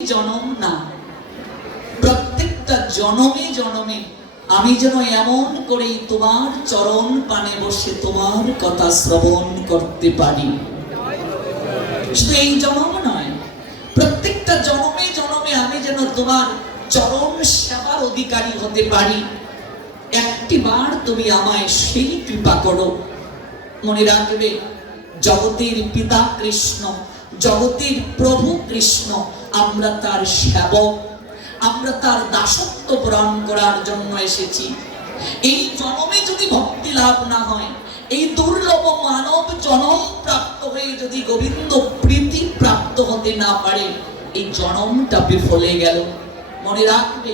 জনম না। প্রত্যেকটা জনমে জনমে আমি যেন এমন তোমার চরণ পানে বসে তোমার কথা শ্রবণ করতে পারি। শুধু এই জনম নয়, প্রত্যেকটা জনমে জনমে আমি যেন তোমার চরণ সেবার অধিকারী হতে পারি। একটি বার তুমি আমায় সেই কৃপা করো। মনে রাখবে, জগতের পিতা কৃষ্ণ, জগতের প্রভু কৃষ্ণ আমরা তার সেবক, আমরা তার দাসত্ব পূরণ করার জন্য এসেছি। এই জন্মে যদি ভক্তি লাভ না হয়, এই দুর্লভ মানব জনম প্রাপ্ত হয়ে যদি গোবিন্দ প্রীতি প্রাপ্ত হতে না পারে, এই জনমটা বিফলে গেল। মনে রাখবে,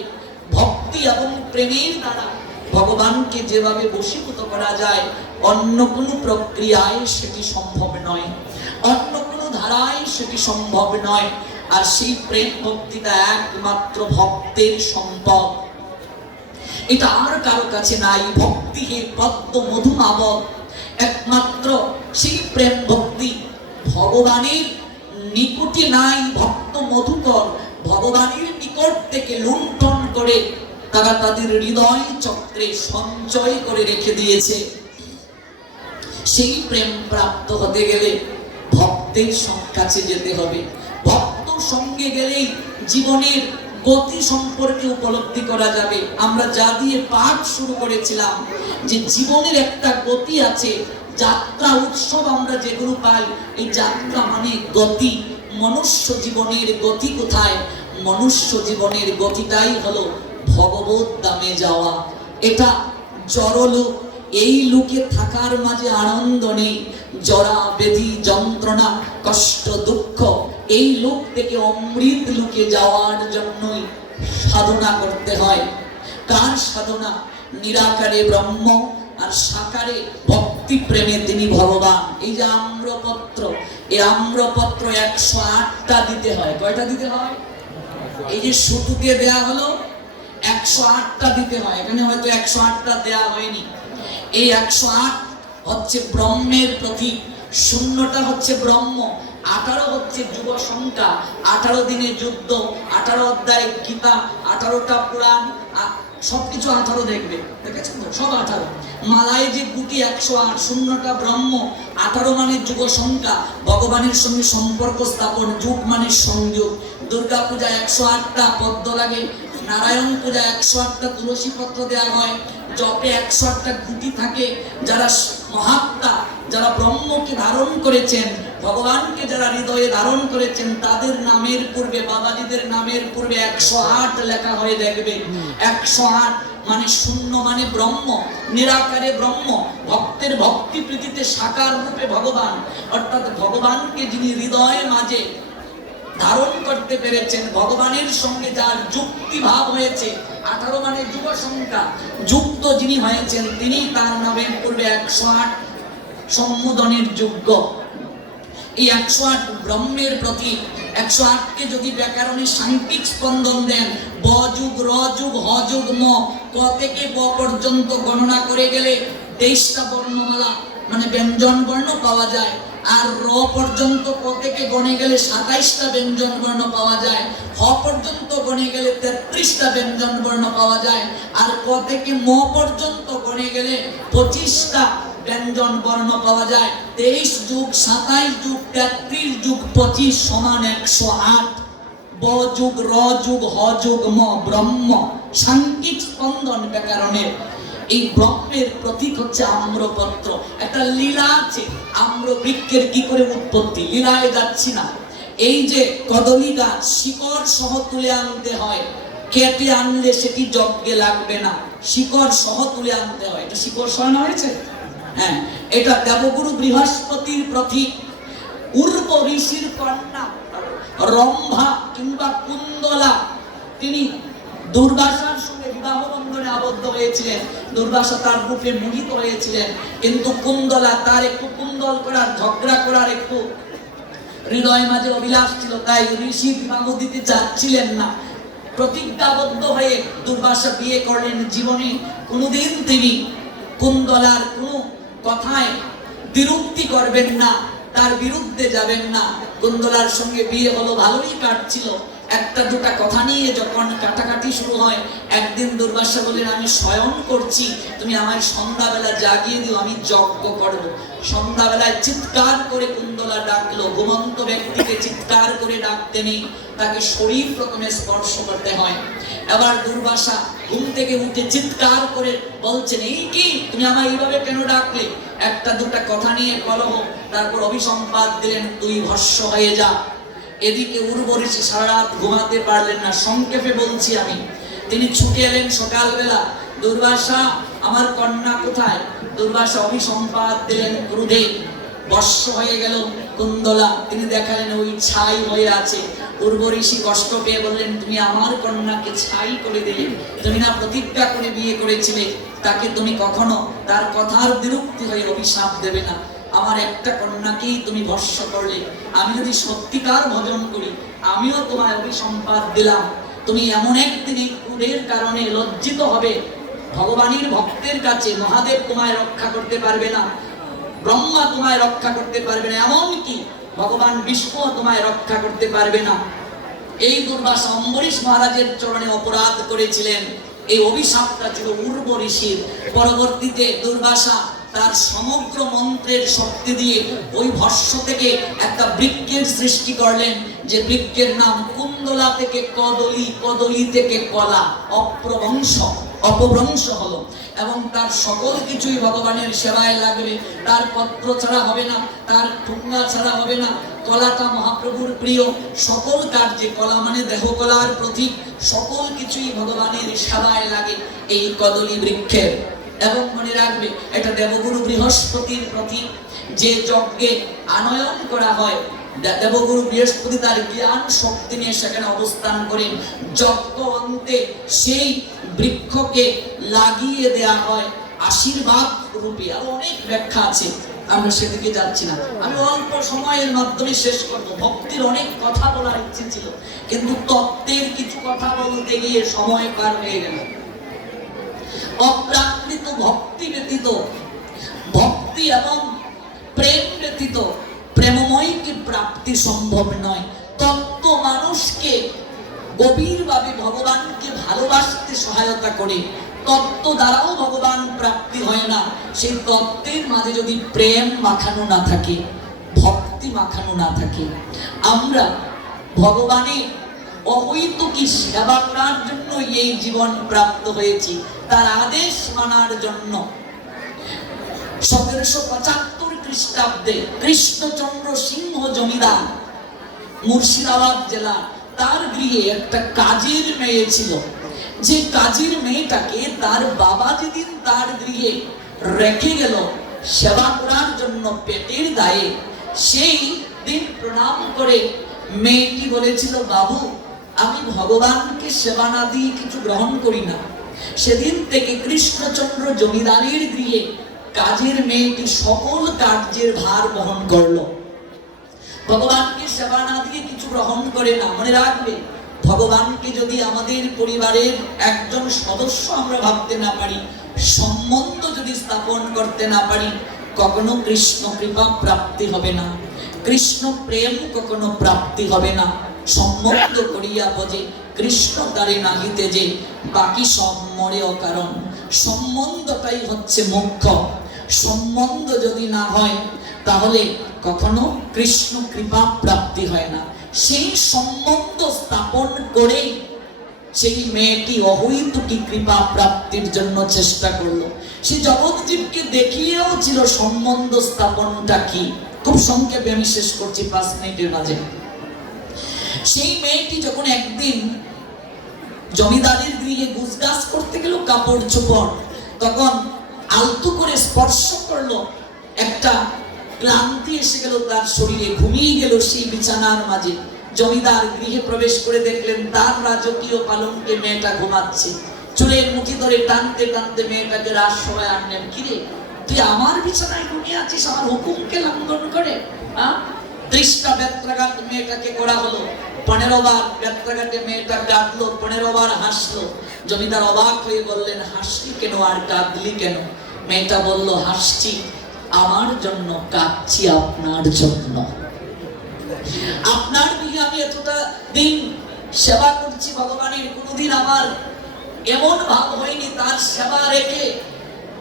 ভক্তি এবং প্রেমের দ্বারা ভগবানকে যেভাবে বশীভূত করা যায়, অন্য কোনো প্রক্রিয়ায় সেটি সম্ভব নয়। অন্য কোনো ধারায় সেটি সম্ভব নয়। আর সেই প্রেম ভক্তিটা একমাত্র ভক্তের সম্পদ। এটা আর কারও কাছে নাই, ভক্তি হে পদ্ম মধুমাবক একমাত্র সেই প্রেম ভক্তি। ভগবানের নিকটে নাই ভক্ত মধুকর। ভগবানের নিকট থেকে লুণ্ঠন করে তারা তাদের হৃদয় চক্রে সঞ্চয় করে রেখে দিয়েছে। সেই প্রেম প্রাপ্ত হতে গেলে ভক্তের সং- কাছে যেতে হবে। সঙ্গে গেলেই জীবনের গতি সম্পর্কে উপলব্ধি করা যাবে। আমরা যা দিয়ে পাঠ শুরু করেছিলাম, যে জীবনের একটা গতি আছে, যাত্রা উৎসব আমরা যেগুলো পাই, এই যাত্রা মানে গতি। মনুষ্য জীবনের গতি কোথায়? মনুষ্য জীবনের গতিটাই হলো ভগবত দামে যাওয়া। এটা জড়লোক এই লোকে থাকার মাঝে আনন্দ নেই। জরা বেধি যন্ত্রণা, কষ্ট দুঃখ এই লোক থেকে অমৃত লোকে যাওয়ার জন্যই সাধনা করতে হয়। কার সাধনা? নিরাকারে ব্রহ্ম আর সাকারে ভক্তি প্রেমে তিনি ভগবান। এই যে আম্রপত্র, এই আম্রপত্র একশো আটটা দিতে হয়। কয়টা দিতে হয়? এই যে সুতুকে দেয়া হলো, একশো আটটা দিতে হয়। এখানে হয়তো একশো আটটা দেয়া হয়নি। এই একশো আট হচ্ছে ব্রহ্মের প্রতীক। শূন্যটা হচ্ছে ব্রহ্ম, আঠারো হচ্ছে যুব সংখ্যা, আঠারো দিনের যুদ্ধ, আঠারো অধ্যায় গীতা, আঠারোটা পুরাণ সবকিছু আঠারো দেখবে, দেখেছেন তো? সব আঠারো। মালায় যে গুটি একশো আট, শূন্যটা ব্রহ্ম, আঠারো মানে যুগ সংখ্যা, ভগবানের সঙ্গে সম্পর্ক স্থাপন, যুগ মানে সংযোগ। দুর্গা পূজা একশো আটটা পদ্ম লাগে নারায়ণ পূজা একশো আটটা তুলসী পত্র দেওয়া হয়। জপে একশো আটটা গুটি থাকে। যারা মহাত্মা, যারা ব্রহ্মকে ধারণ করেছেন, ভগবানকে যারা হৃদয়ে ধারণ করেছেন, তাদের নামের পূর্বে বাবাজিদের নামের পূর্বে একশো আট লেখা হয়ে দেখবে। একশো আট মানে শূন্য মানে ব্রহ্ম, নিরাকারে ব্রহ্ম, ভক্তের ভক্তি প্রীতিতে সাকার রূপে ভগবান। অর্থাৎ ভগবানকে যিনি হৃদয়ে মাঝে ধারণ করতে পেরেছেন। ভগবানের সঙ্গে যার যুক্তি ভাব হয়েছে, আঠারো মানে যুব সংখ্যা, যুক্ত যিনি হয়েছেন, তিনি তার নামের পূর্বে একশো আট সম্বোধনের যোগ্য। এই একশো আট ব্রহ্মের প্রতি, একশো আটকে যদি ব্যাকরণে সাংখ্যিক স্পন্দন দেন, ব যুগ, র যুগ, হ যুগ, ম, ক থেকে ব পর্যন্ত গণনা করে গেলে তেইশটা বর্ণমালা মানে ব্যঞ্জন বর্ণ পাওয়া যায়। আর র পর্যন্ত ক থেকে গণে গেলে সাতাইশটা ব্যঞ্জন বর্ণ পাওয়া যায়। হ পর্যন্ত গণে গেলে তেত্রিশটা ব্যঞ্জন বর্ণ পাওয়া যায়। আর ক থেকে ম পর্যন্ত গণে গেলে পঁচিশটা ব্যঞ্জন বর্ণ পাওয়া যায়। তেইশ যুগ, সাতাইশ যুগ, তেত্রিশ যুগ, পঁচিশ সমান একশো আট। ব যুগ, র যুগ, হ যুগ, ম, ব্রহ্ম। সাংখ্যিক স্পন্দন ব্যাকরণের এই ব্রহ্মের প্রতীক হচ্ছে আম্রপত্র। একটা লীলা আছে আম্র বৃক্ষের কি করে উৎপত্তি? লীলায় যাচ্ছি না। এই যে গাছ, শিকড় সহ তুলে আনতে হয়। কেটে আনলে সেটি যজ্ঞে লাগবে না। শিকড় সহ তুলে আনতে হয়। এটা শিকড় হয়েছে? হ্যাঁ এটা দেবগুরু বৃহস্পতির প্রতীক। উর্ব ঋষির কন্যা, রম্ভা কিংবা কুন্দলা, তিনি দুর্বাসার সঙ্গে বিবাহ বন্ধনে আবদ্ধ হয়েছিলেন। দুর্বাসা তার রূপে মোহিত হয়েছিলেন। কিন্তু কুন্দলা তার একটু কুন্দল করার, ঝগড়া করার একটু হৃদয় মাঝে অভিলাষ ছিল, তাই ঋষি বিবাহ দিতে চাচ্ছিলেন না। প্রতিজ্ঞাবদ্ধ হয়ে দুর্বাসা বিয়ে করলেন জীবনে। কোনোদিন তিনি কুন্দলার কোনো কথায় বিরক্তি করবেন না, তার বিরুদ্ধে যাবেন না। কুন্দলার সঙ্গে বিয়ে হলো ভালোই কাটছিল। একটা দুটা কথা নিয়ে যখন কাটাকাটি শুরু হয়, একদিন দুর্বাসা বললেন, আমি শয়ন করছি, তুমি আমায় সন্ধ্যাবেলা জাগিয়ে দিও, আমি যজ্ঞ করব। সন্ধ্যাবেলায় চিৎকার করে কুন্দলা ডাকলো, ঘুমন্ত ব্যক্তিকে চিৎকার করে ডাকতে নেই, তাকে শরীর প্রথমে স্পর্শ করতে হয়। এবার দুর্বাসা ঘুম থেকে উঠে চিৎকার করে বলছেন, এই কি? তুমি আমায় এইভাবে কেন ডাকলে? একটা দুটা কথা নিয়ে কলহ, তারপর অভিসম্পাদ দিলেন, তুই ভস্য হয়ে যা। এদিকে উর্বরীশি সারা রাত ঘুমাতে পারলেন না। সংক্ষেপে বলছি আমি, তিনি ছুটে এলেন সকালবেলা। দুর্বাসা, আমার কন্যা কোথায়? দুর্বাসা অভিসম্পাদ দিলেন ক্রুধে। বর্ষ হয়ে গেল কুন্দলা। তিনি দেখালেন, ওই ছাই হয়ে আছে। উর্বরীশি কষ্ট পেয়ে বললেন, তুমি আমার কন্যাকে ছাই করে দিলে। তুমি না প্রতিজ্ঞা করে বিয়ে করেছিলে। তাকে তুমি কখনো তার কথার বিরক্তি হয়ে অভিশাপ দেবে না। আমার একটা কন্যাকেই তুমি ভস্য করলে। আমি যদি সত্যিকার ভজন করি, আমিও তোমায় অভিসম্পাদ দিলাম। তুমি এমন একদিন এই কারণে লজ্জিত হবে। ভগবানের ভক্তের কাছে মহাদেব তোমায় রক্ষা করতে পারবে না। ব্রহ্মা তোমায় রক্ষা করতে পারবে না। এমনকি ভগবান বিষ্ণু তোমায় রক্ষা করতে পারবে না। এই দুর্বাসা অম্বরীশ মহারাজের চরণে অপরাধ করেছিলেন। এই অভিশাপটা ছিল উর্ব ঋষির। পরবর্তীতে দুর্বাসা তার সমগ্র মন্ত্রের শক্তি দিয়ে ওই ভস্য থেকে একটা বৃক্ষের সৃষ্টি করলেন, যে বৃক্ষের নাম কুন্দলা থেকে কদলি কদলি থেকে কলা, অপ্রবংশ, অপভ্রংশ হলো। এবং তার সকল কিছুই ভগবানের সেবায় লাগবে। তার পত্র ছাড়া হবে না, তার ঠুঙ্গা ছাড়া হবে না, কলাটা মহাপ্রভুর প্রিয়। সকল কার্যে কলা মানে দেহকলার প্রতীক, সকল কিছুই ভগবানের সেবায় লাগে এই কদলী বৃক্ষের। এবং মনে রাখবে, এটা দেবগুরু বৃহস্পতির প্রতীক। যে যজ্ঞে আনয়ন করা হয় দেবগুরু বৃহস্পতি তার জ্ঞান শক্তি নিয়ে সেখানে অবস্থান করেন। যজ্ঞ অন্তে সেই বৃক্ষকে লাগিয়ে দেয়া হয় আশীর্বাদ রূপে। আরও অনেক ব্যাখ্যা আছে, আমরা সেদিকে যাচ্ছি না। আমি অল্প সময়ের মাধ্যমে শেষ করব। ভক্তির অনেক কথা বলার ইচ্ছে ছিল, কিন্তু তত্ত্বের কিছু কথা বলতে গিয়ে সময় পার হয়ে গেল। অপ্রাকৃত ভক্তি ব্যতীত, ভক্তি এবং প্রেম ব্যতীত প্রেমময়কে প্রাপ্তি সম্ভব নয়? তত্ত্ব মানুষকে গভীরভাবে ভগবানকে ভালোবাসতে সহায়তা করে। তত্ত্ব দ্বারাও ভগবান প্রাপ্তি হয় না। সেই তত্ত্বের মাঝে যদি প্রেম মাখানো না থাকে, ভক্তি মাখানো না থাকে, আমরা ভগবানের অহৈতুকী সেবা করার জন্য এই জীবন প্রাপ্ত হয়েছি। তার আদেশ মানার জন্য সতেরোশো পঁচাত্তর খ্রিস্টাব্দে কৃষ্ণচন্দ্র সিংহ জমিদার মুর্শিদাবাদ জেলা তার গৃহে একটা কাজের মেয়ে ছিল। যে কাজের মেয়েটাকে তার বাবা যেদিন তার গৃহে রেখে গেল সেবা করার জন্য পেটের দায়ে, সেই দিন প্রণাম করে মেয়েটি বলেছিল, বাবু, আমি ভগবানকে সেবা না দিয়ে কিছু গ্রহণ করি না। সেদিন থেকে কৃষ্ণচন্দ্র জমিদারের গৃহে কাজের মেয়েটি সকল কার্যের ভার বহন করল। ভগবানকে সেবা না দিয়ে কিছু গ্রহণ করে না, মনে রাখবে, ভগবানকে যদি আমাদের পরিবারের একজন সদস্য আমরা ভাবতে না পারি, সম্বন্ধ যদি স্থাপন করতে না পারি, কখনো কৃষ্ণ কৃপা প্রাপ্তি হবে না। কৃষ্ণ প্রেম কখনো প্রাপ্তি হবে না। সম্বন্ধ করিয়া বোঝে কৃষ্ণ তারে নাহিতে যে বাকি সব মরে অকারণ। সম্বন্ধটাই হচ্ছে মুখ্য সম্বন্ধ যদি না হয়, তাহলে কখনো কৃষ্ণ কৃপা প্রাপ্তি হয় না। সেই সম্বন্ধ স্থাপন করেই সেই মেয়েটি অহৈতুকী কৃপা প্রাপ্তির জন্য চেষ্টা করল। সে জগৎজীবকে দেখিয়েও ছিল সম্বন্ধ স্থাপনটা কি? খুব সংক্ষেপে আমি শেষ করছি পাঁচ মিনিটের মাঝে। সেই মেয়েটি যখন একদিন জমিদারের গৃহে গুজগাছ করতে গেল কাপড় চোপড়, তখন আলতু করে স্পর্শ করল, একটা ক্লান্তি এসে গেল তার শরীরে, ঘুমিয়ে গেল সেই বিছানার মাঝে। জমিদার গৃহে প্রবেশ করে দেখলেন তার রাজকীয় পালনকে মেয়েটা ঘুমাচ্ছে। চুলের মুঠি ধরে টানতে টানতে মেয়েটাকে রাত সময় আনলেন। কিরে, তুই আমার বিছানায় ঘুমিয়ে আছিস? আমার হুকুমকে লঙ্ঘন করে হ্যাঁ ত্রিশটা বেত্রাঘাত মেয়েটাকে করা হলো। পনেরো বার বেত্রাঘাটে মেয়েটা কাঁদলো পনেরো বার হাসলো। জমিদার অবাক হয়ে বললেন, হাসলি কেন আর কাঁদলি কেন? মেয়েটা বলল, হাসছি আমার জন্য, কাঁদছি আপনার জন্য। আপনার বিয়ে আমি এতটা দিন সেবা করছি ভগবানের, কোনোদিন আমার এমন ভাব হয়নি, তার সেবা রেখে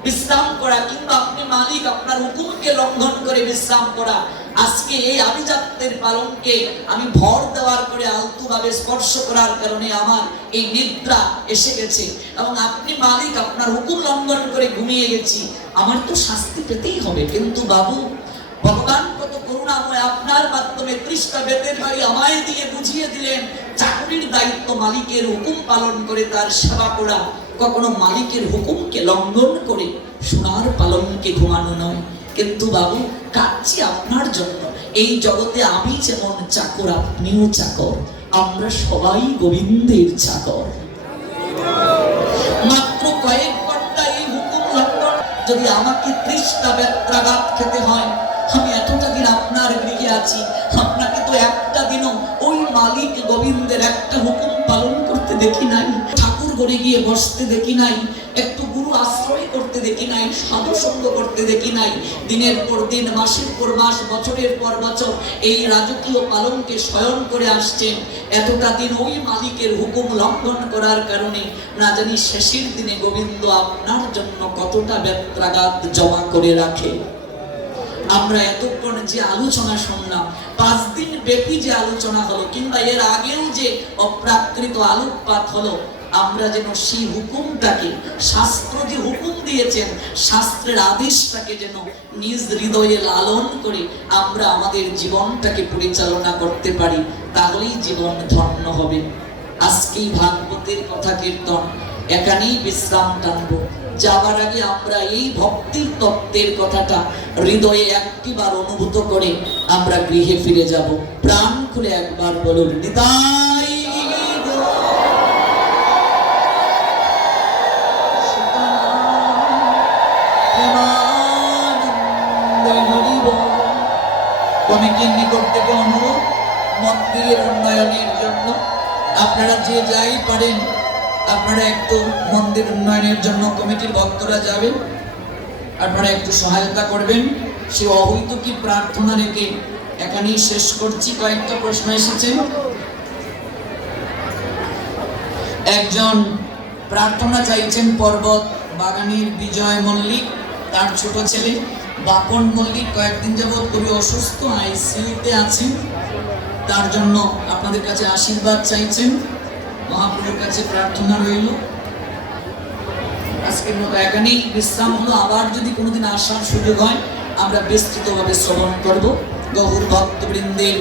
বিশ্রাম করা কিংবা আপনি মালিক, আপনার হুকুমকে লঙ্ঘন করে বিশ্রাম করা। আজকে এই আভিজাত্যের পালনকে আমি ভর দেওয়ার করে, আলতুভাবে স্পর্শ করার কারণে আমার এই নিদ্রা এসে গেছে। এবং আপনি মালিক, আপনার হুকুম লঙ্ঘন করে ঘুমিয়ে গেছি। আমার তো শাস্তি পেতেই হবে। কিন্তু বাবু, ভগবান করুণাময় আপনার মাধ্যমে ত্রিশটা বেতের বাড়ি আমায় দিয়ে বুঝিয়ে দিলেন, চাকরির দায়িত্ব মালিকের হুকুম পালন করে তার সেবা করা। কখনো মালিকের হুকুমকে লঙ্ঘন করে সোনার পালনকে ঘুমানো নয়। কিন্তু বাবু কাচ্ছি আপনার জন্য। এই জগতে আমি যেমন চাকর, আপনিও চাকর। আমরা সবাই গোবিন্দের চাকর। মাত্র কয়েক ঘণ্টা এই হুকুম লঙ্ঘন। যদি আমাকে ত্রিশটা বেত্রাঘাত খেতে হয় আমি এতটা দিন আপনার গৃহে আছি। আপনাকে তো একটা দিনও ওই মালিক গোবিন্দের একটা হুকুম পালন করতে দেখি নাই। ঠাকুর ঘরে গিয়ে বসতে দেখি নাই। একটু গুরু আশ্রয় করতে দেখি নাই। সাধু সঙ্গ করতে দেখি নাই। দিনের পর দিন, মাসের পর মাস, বছরের পর বছর এই রাজকীয় পালনকে স্বয়ং করে আসছেন। এতটা দিন ওই মালিকের হুকুম লঙ্ঘন করার কারণে না জানি শেষের দিনে গোবিন্দ আপনার জন্য কতটা ব্যত্রাঘাত জমা করে রাখে। আমরা এতক্ষণ যে আলোচনা শুনলাম, পাঁচ দিন ব্যাপী যে আলোচনা হলো, কিংবা এর আগেও যে অপ্রাকৃত আলোকপাত হলো, আমরা যেন সেই হুকুমটাকে, শাস্ত্র যে হুকুম দিয়েছেন, শাস্ত্রের আদেশটাকে যেন নিজ হৃদয়ে লালন করে আমরা আমাদের জীবনটাকে পরিচালনা করতে পারি, তাহলেই জীবন ধন্য হবে। আজকেই ভাগবতের কথা কীর্তন, এখানেই বিশ্রাম টানবো। যাবার আগে আমরা এই ভক্তির তত্ত্বের কথাটা হৃদয়ে একটিবার অনুভূত করে আমরা গৃহে ফিরে যাব। প্রাণ খুলে একবার বলুন, নিতাই নিকট থেকে আপনারা যে যাই পারেন আপনারা একটু মন্দির উন্নয়নের জন্য কমিটির ভক্তরা যাবেন আপনারা একটু সহায়তা করবেন। সে অবৈত কি প্রার্থনা রেখে এখানেই শেষ করছি? কয়েকটা প্রশ্ন এসেছে। একজন প্রার্থনা চাইছেন পর্বত বাগানের বিজয় মল্লিক, তার ছোট ছেলে বাপন মল্লিক কয়েকদিন যাবৎ খুবই অসুস্থ, আইসিইউতে আছেন। তার জন্য আপনাদের কাছে আশীর্বাদ চাইছেন। মহাপ্রভুর কাছে প্রার্থনা রইল। আজকের মতো এখানেই বিশ্রাম হলো। আবার যদি কোনোদিন আসার সুযোগ হয়, আমরা বিস্তৃতভাবে শ্রবণ করব। গহুর ভক্তবৃন্দের